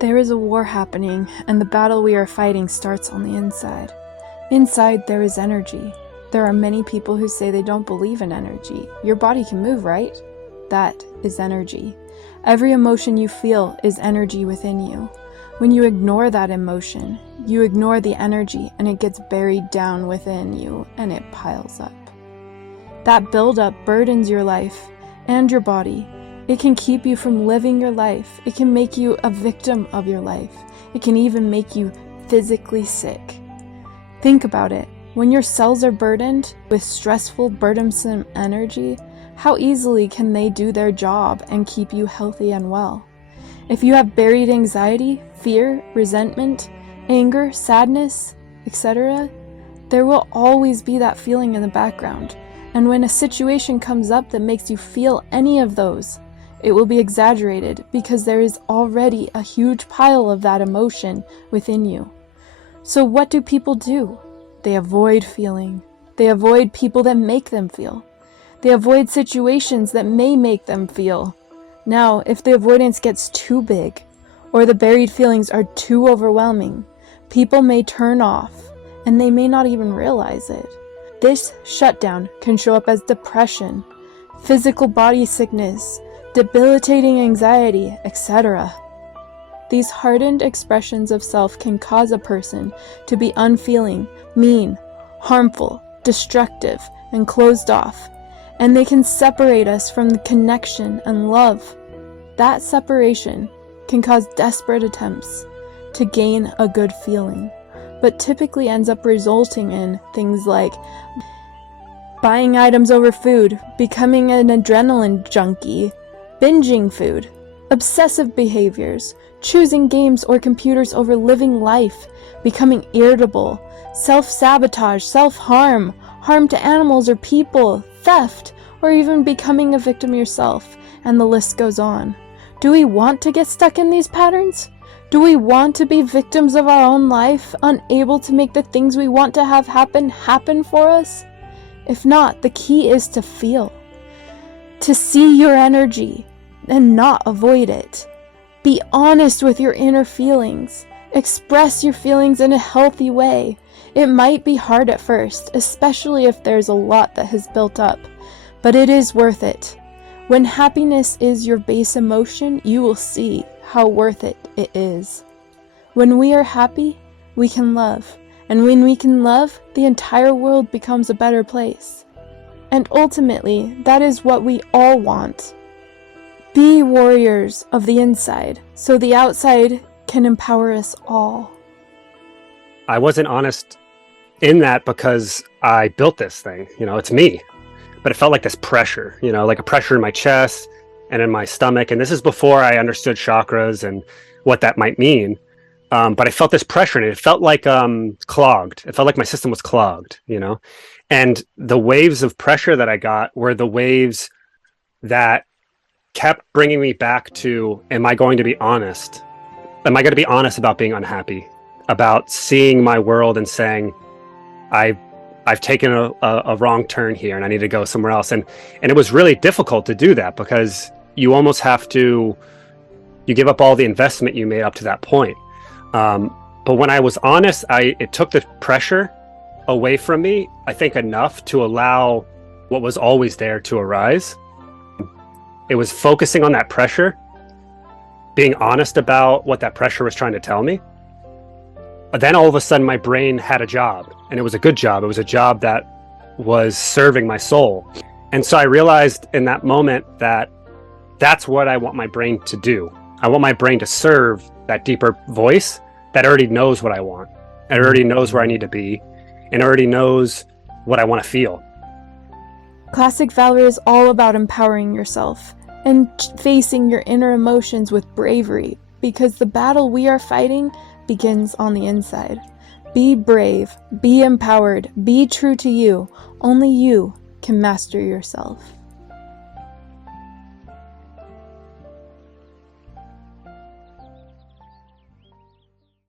There is a war happening, and the battle we are fighting starts on the inside. Inside, there is energy. There are many people who say they don't believe in energy. Your body can move, right? That is energy. Every emotion you feel is energy within you. When you ignore that emotion, you ignore the energy, and it gets buried down within you, and it piles up. That buildup burdens your life and your body. It can keep you from living your life. It can make you a victim of your life. It can even make you physically sick. Think about it. When your cells are burdened with stressful, burdensome energy, how easily can they do their job and keep you healthy and well? If you have buried anxiety, fear, resentment, anger, sadness, etc., there will always be that feeling in the background. And when a situation comes up that makes you feel any of those, it will be exaggerated because there is already a huge pile of that emotion within you. So what do people do? They avoid feeling. They avoid people that make them feel. They avoid situations that may make them feel. Now, if the avoidance gets too big, or the buried feelings are too overwhelming, people may turn off, and they may not even realize it. This shutdown can show up as depression, physical body sickness, debilitating anxiety, etc. These hardened expressions of self can cause a person to be unfeeling, mean, harmful, destructive, and closed off, and they can separate us from the connection and love. That separation can cause desperate attempts to gain a good feeling, but typically ends up resulting in things like buying items over food, becoming an adrenaline junkie, binging food, obsessive behaviors, choosing games or computers over living life, becoming irritable, self-sabotage, self-harm, harm to animals or people, theft, or even becoming a victim yourself, and the list goes on. Do we want to get stuck in these patterns? Do we want to be victims of our own life, unable to make the things we want to have happen for us? If not, the key is to feel, to see your energy, and not avoid it. Be honest with your inner feelings. Express your feelings in a healthy way. It might be hard at first, especially if there's a lot that has built up, but it is worth it. When happiness is your base emotion, you will see how worth it is. When we are happy, we can love. And when we can love, the entire world becomes a better place. And ultimately, that is what we all want. Be warriors of the inside, so the outside can empower us all. I wasn't honest in that because I built this thing. It's me. But it felt like this pressure, like a pressure in my chest and in my stomach. And this is before I understood chakras and what that might mean. But I felt this pressure, and it felt like clogged. It felt like my system was clogged, And the waves of pressure that I got were the waves that kept bringing me back to, am I going to be honest? Am I going to be honest about being unhappy? About seeing my world and saying, I've taken a wrong turn here and I need to go somewhere else. And it was really difficult to do that because you almost have to, you give up all the investment you made up to that point. But when I was honest, it took the pressure away from me, I think enough to allow what was always there to arise. It was focusing on that pressure, being honest about what that pressure was trying to tell me. But then all of a sudden my brain had a job, and it was a good job. It was a job that was serving my soul. And so I realized in that moment that that's what I want my brain to do. I want my brain to serve that deeper voice that already knows what I want. It already knows where I need to be, and already knows what I want to feel. Classic Valor is all about empowering yourself and facing your inner emotions with bravery, because the battle we are fighting begins on the inside. Be brave, be empowered, be true to you. Only you can master yourself.